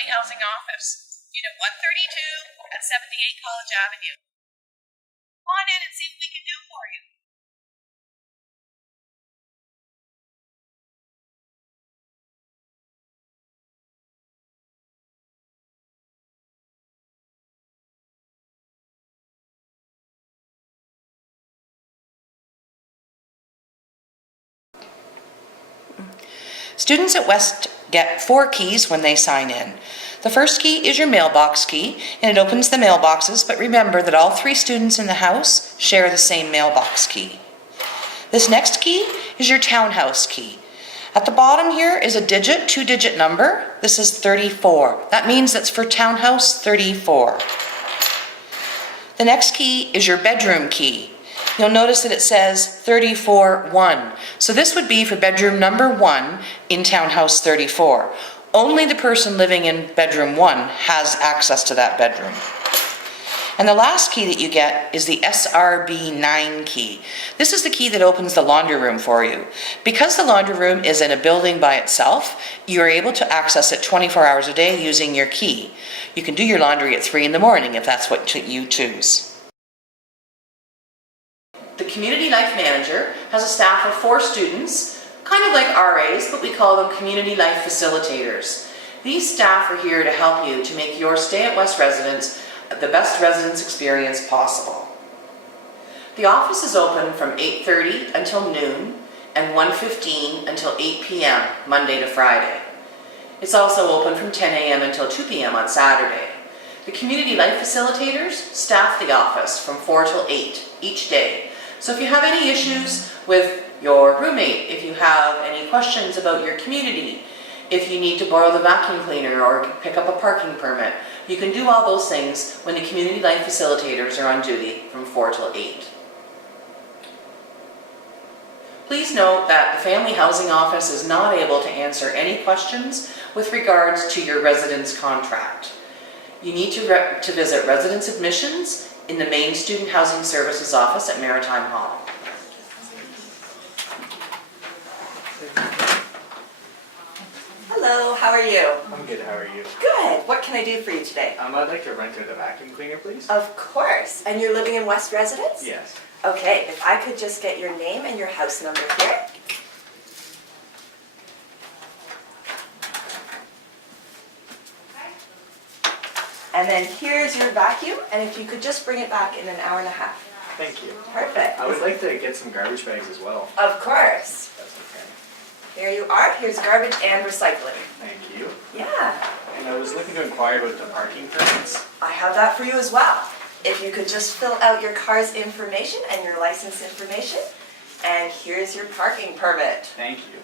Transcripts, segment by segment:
Family Housing Office, Unit 132 at 78 College Avenue. Come on in and see what we can do for you. Students at West get 4 keys when they sign in. The first key is your mailbox key, and it opens the mailboxes, but remember that all 3 students in the house share the same mailbox key. This next key is your townhouse key. At the bottom here is a 2-digit number. This is 34. That means that's for townhouse 34. The next key is your bedroom key. You'll notice that it says 34-1. So this would be for bedroom number 1 in townhouse 34. Only the person living in bedroom 1 has access to that bedroom. And the last key that you get is the SRB9 key. This is the key that opens the laundry room for you. Because the laundry room is in a building by itself, you are able to access it 24 hours a day using your key. You can do your laundry at 3 in the morning if that's what you choose. The Community Life Manager has a staff of 4 students, kind of like RAs, but we call them Community Life Facilitators. These staff are here to help you to make your stay at West residence the best residence experience possible. The office is open from 8:30 until noon and 1:15 until 8 p.m. Monday to Friday. It's also open from 10 a.m. until 2 p.m. on Saturday. The Community Life Facilitators staff the office from 4 till 8 each day. So if you have any issues with your roommate, if you have any questions about your community, if you need to borrow the vacuum cleaner or pick up a parking permit, you can do all those things when the Community Life Facilitators are on duty from 4 till 8. Please note that the Family Housing Office is not able to answer any questions with regards to your residence contract. You need to visit residence admissions in the main Student Housing Services office at Maritime Hall. Hello, how are you? I'm good, how are you? Good. What can I do for you today? I'd like to rent out the vacuum cleaner, please. Of course. And you're living in West Residence? Yes. Okay, if I could just get your name and your house number here. And then here's your vacuum, and if you could just bring it back in an hour and a half. Thank you. Perfect. I would like to get some garbage bags as well. Of course. That's okay. There you are. Here's garbage and recycling. Thank you. Yeah. And I was looking to inquire about the parking permits. I have that for you as well. If you could just fill out your car's information and your license information, and here's your parking permit. Thank you.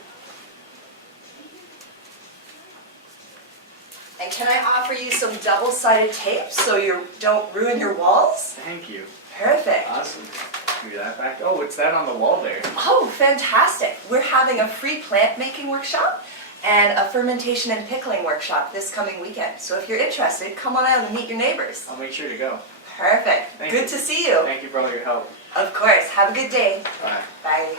And can I offer you some double-sided tape so you don't ruin your walls? Thank you. Perfect. Awesome. Maybe that back. Oh, what's that on the wall there? Oh, fantastic. We're having a free plant making workshop and a fermentation and pickling workshop this coming weekend. So if you're interested, come on out and meet your neighbors. I'll make sure to go. Perfect. Thank Good you. to see you. Thank you for all your help. Of course. Have a good day. Bye. Bye.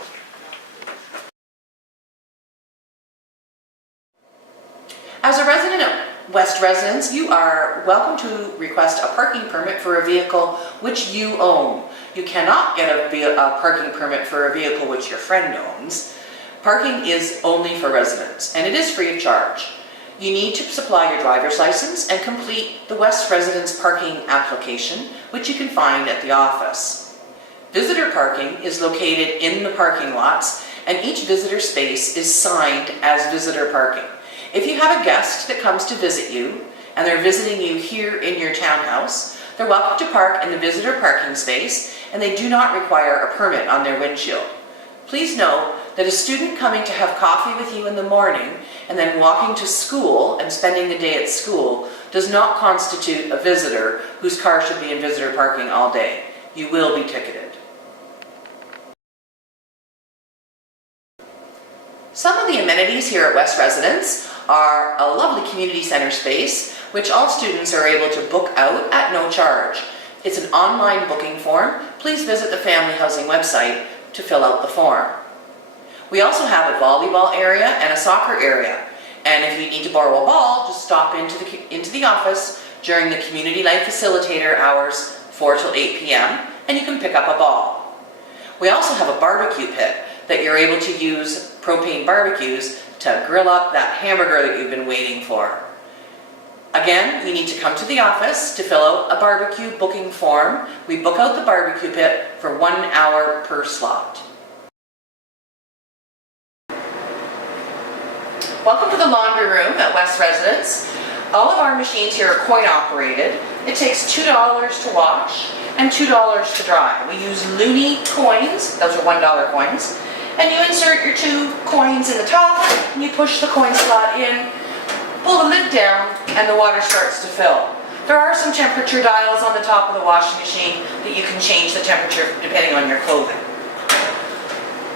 As a resident of West Residence, you are welcome to request a parking permit for a vehicle which you own. You cannot get a parking permit for a vehicle which your friend owns. Parking is only for residents, and it is free of charge. You need to supply your driver's license and complete the West Residence parking application, which you can find at the office. Visitor parking is located in the parking lots, and each visitor space is signed as visitor parking. If you have a guest that comes to visit you, and they're visiting you here in your townhouse, they're welcome to park in the visitor parking space, and they do not require a permit on their windshield. Please note that a student coming to have coffee with you in the morning and then walking to school and spending the day at school does not constitute a visitor whose car should be in visitor parking all day. You will be ticketed. Some of the amenities here at West Residence are a lovely community center space, which all students are able to book out at no charge. It's an online booking form. Please visit the Family Housing website to fill out the form. We also have a volleyball area and a soccer area, And if you need to borrow a ball, just stop into the office during the Community Life Facilitator hours 4 till 8 p.m. and you can pick up a ball. We also have a barbecue pit that you're able to use propane barbecues to grill up that hamburger that you've been waiting for. Again, you need to come to the office to fill out a barbecue booking form. We book out the barbecue pit for 1 hour per slot. Welcome to the laundry room at West Residence. All of our machines here are coin operated. It takes $2 to wash and $2 to dry. We use Looney coins, those are $1 coins, and you insert your 2 coins in the top and you push the coin slot in, pull the lid down, and the water starts to fill. There are some temperature dials on the top of the washing machine that you can change the temperature depending on your clothing.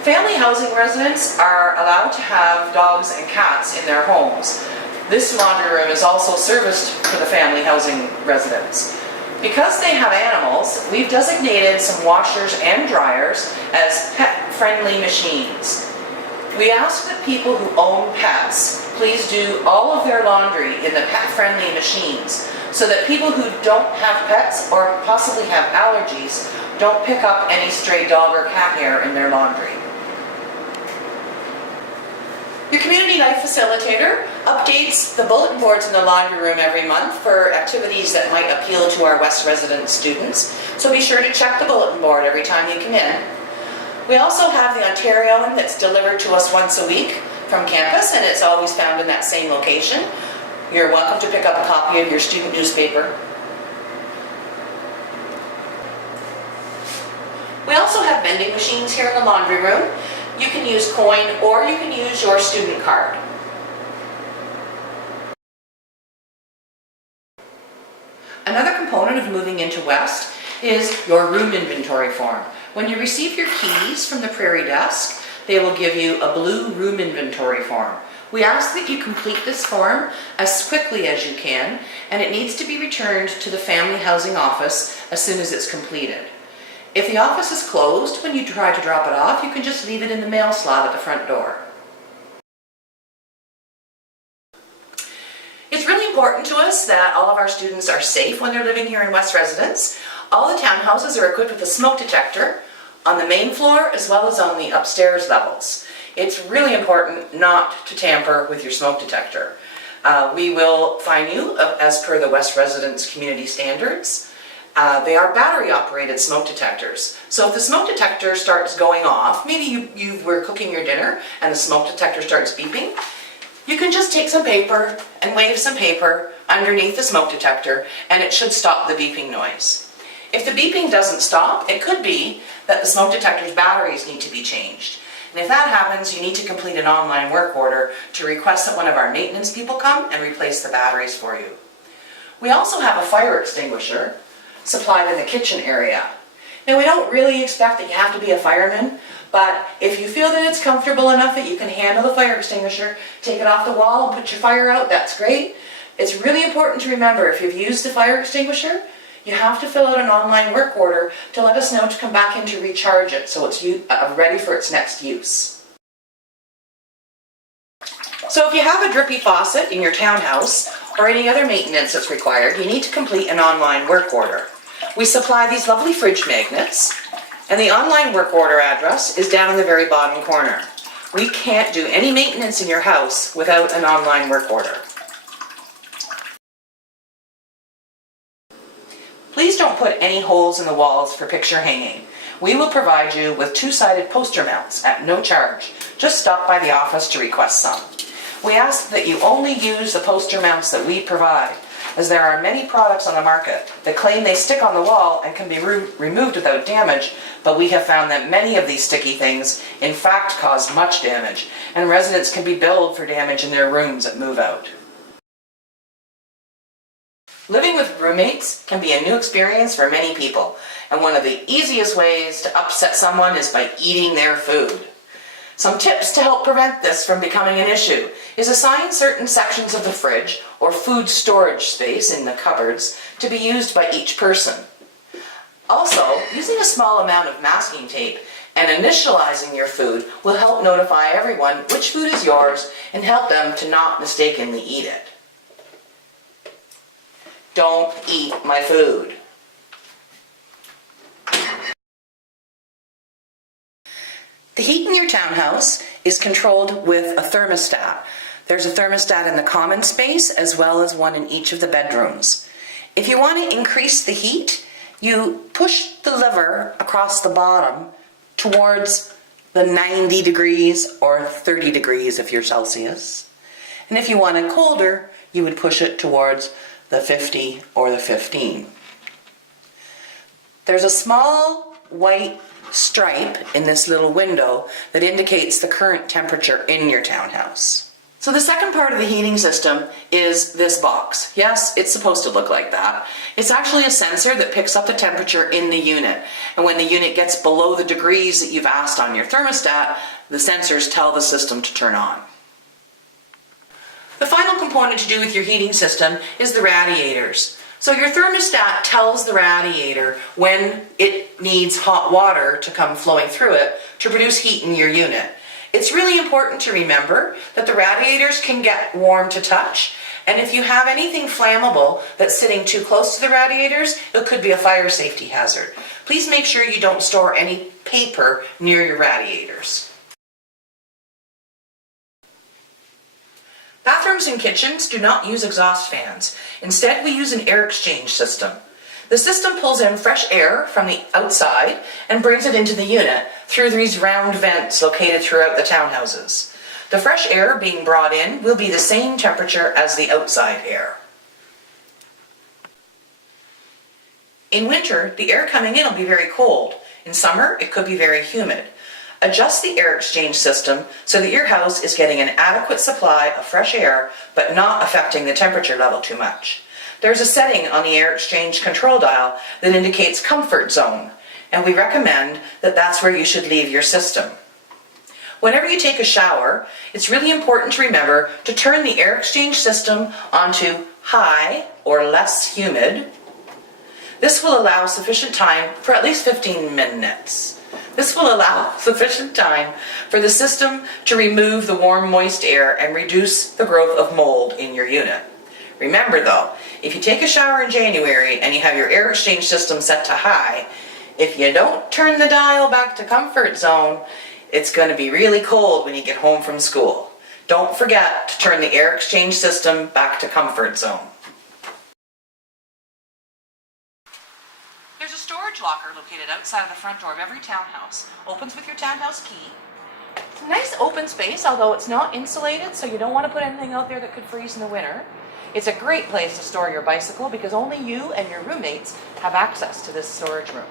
Family housing residents are allowed to have dogs and cats in their homes. This laundry room is also serviced for the family housing residents. Because they have animals, we've designated some washers and dryers as pet-friendly machines. We ask that people who own pets please do all of their laundry in the pet-friendly machines so that people who don't have pets or possibly have allergies don't pick up any stray dog or cat hair in their laundry. Your Community Life Facilitator updates the bulletin boards in the laundry room every month for activities that might appeal to our West Residence students, so be sure to check the bulletin board every time you come in. We also have the Ontarioan that's delivered to us once a week from campus, and it's always found in that same location. You're welcome to pick up a copy of your student newspaper. We also have vending machines here in the laundry room. You can use coin or you can use your student card. Another component of moving into West is your room inventory form. When you receive your keys from the Prairie desk, they will give you a blue room inventory form. We ask that you complete this form as quickly as you can, and it needs to be returned to the Family Housing Office as soon as it's completed. If the office is closed when you try to drop it off, you can just leave it in the mail slot at the front door. It's really important to us that all of our students are safe when they're living here in West Residence. All the townhouses are equipped with a smoke detector on the main floor as well as on the upstairs levels. It's really important not to tamper with your smoke detector. We will fine you as per the West Residence community standards. They are battery operated smoke detectors. So if the smoke detector starts going off, maybe you were cooking your dinner and the smoke detector starts beeping, you can just take some paper and wave some paper underneath the smoke detector and it should stop the beeping noise. If the beeping doesn't stop, it could be that the smoke detector's batteries need to be changed. And if that happens, you need to complete an online work order to request that one of our maintenance people come and replace the batteries for you. We also have a fire extinguisher supplied in the kitchen area. Now, we don't really expect that you have to be a fireman, but if you feel that it's comfortable enough that you can handle the fire extinguisher, take it off the wall and put your fire out, that's great. It's really important to remember, if you've used the fire extinguisher, you have to fill out an online work order to let us know to come back in to recharge it so it's ready for its next use. So if you have a drippy faucet in your townhouse or any other maintenance that's required, you need to complete an online work order. We supply these lovely fridge magnets, and the online work order address is down in the very bottom corner. We can't do any maintenance in your house without an online work order. Please don't put any holes in the walls for picture hanging. We will provide you with 2-sided poster mounts at no charge. Just stop by the office to request some. We ask that you only use the poster mounts that we provide, as there are many products on the market that claim they stick on the wall and can be removed without damage, but we have found that many of these sticky things in fact cause much damage, and residents can be billed for damage in their rooms at move-out. Living with roommates can be a new experience for many people, and one of the easiest ways to upset someone is by eating their food. Some tips to help prevent this from becoming an issue is assign certain sections of the fridge or food storage space in the cupboards to be used by each person. Also, using a small amount of masking tape and and initializing your food will help notify everyone which food is yours and help them to not mistakenly eat it. Don't eat my food. The heat in your townhouse is controlled with a thermostat. There's a thermostat in the common space as well as one in each of the bedrooms. If you want to increase the heat, you push the lever across the bottom towards the 90 degrees or 30 degrees if you're Celsius. And if you want it colder, you would push it towards the 50 or the 15. There's a small white stripe in this little window that indicates the current temperature in your townhouse. So the second part of the heating system is this box. Yes, it's supposed to look like that. It's actually a sensor that picks up the temperature in the unit. And when the unit gets below the degrees that you've asked on your thermostat, the sensors tell the system to turn on. The final component to do with your heating system is the radiators. So your thermostat tells the radiator when it needs hot water to come flowing through it to produce heat in your unit. It's really important to remember that the radiators can get warm to touch, and if you have anything flammable that's sitting too close to the radiators, it could be a fire safety hazard. Please make sure you don't store any paper near your radiators. Bathrooms and kitchens do not use exhaust fans. Instead, we use an air exchange system. The system pulls in fresh air from the outside and brings it into the unit through these round vents located throughout the townhouses. The fresh air being brought in will be the same temperature as the outside air. In winter, the air coming in will be very cold. In summer, it could be very humid. Adjust the air exchange system so that your house is getting an adequate supply of fresh air but not affecting the temperature level too much. There's a setting on the air exchange control dial that indicates comfort zone, and we recommend that that's where you should leave your system. Whenever you take a shower, it's really important to remember to turn the air exchange system onto high or less humid. This will allow sufficient time for at least 15 minutes. This will allow sufficient time for the system to remove the warm, moist air and reduce the growth of mold in your unit. Remember though, if you take a shower in January and you have your air exchange system set to high, if you don't turn the dial back to comfort zone, it's going to be really cold when you get home from school. Don't forget to turn the air exchange system back to comfort zone. There's a storage locker located outside of the front door of every townhouse. Opens with your townhouse key. It's a nice open space, although it's not insulated, so you don't want to put anything out there that could freeze in the winter. It's a great place to store your bicycle because only you and your roommates have access to this storage room.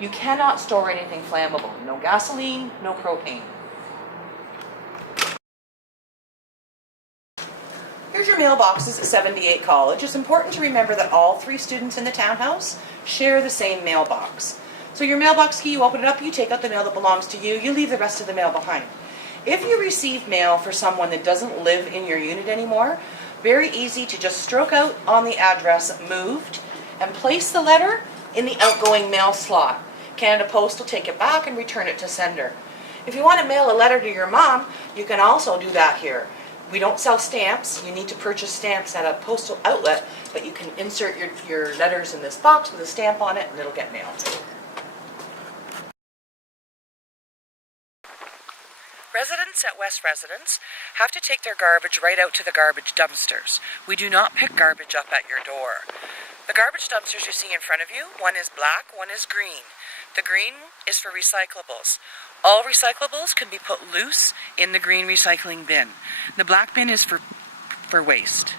You cannot store anything flammable. No gasoline, no propane. Here's your mailboxes at 78 College. It's important to remember that all 3 students in the townhouse share the same mailbox. So your mailbox key, you open it up, you take out the mail that belongs to you, you leave the rest of the mail behind. If you receive mail for someone that doesn't live in your unit anymore, very easy to just stroke out on the address moved and place the letter in the outgoing mail slot. Canada Post will take it back and return it to sender. If you want to mail a letter to your mom, you can also do that here. We don't sell stamps. You need to purchase stamps at a postal outlet, but you can insert your letters in this box with a stamp on it and it'll get mailed. Residents at West Residence have to take their garbage right out to the garbage dumpsters. We do not pick garbage up at your door. The garbage dumpsters you see in front of you, one is black, one is green. The green is for recyclables. All recyclables can be put loose in the green recycling bin. The black bin is for waste.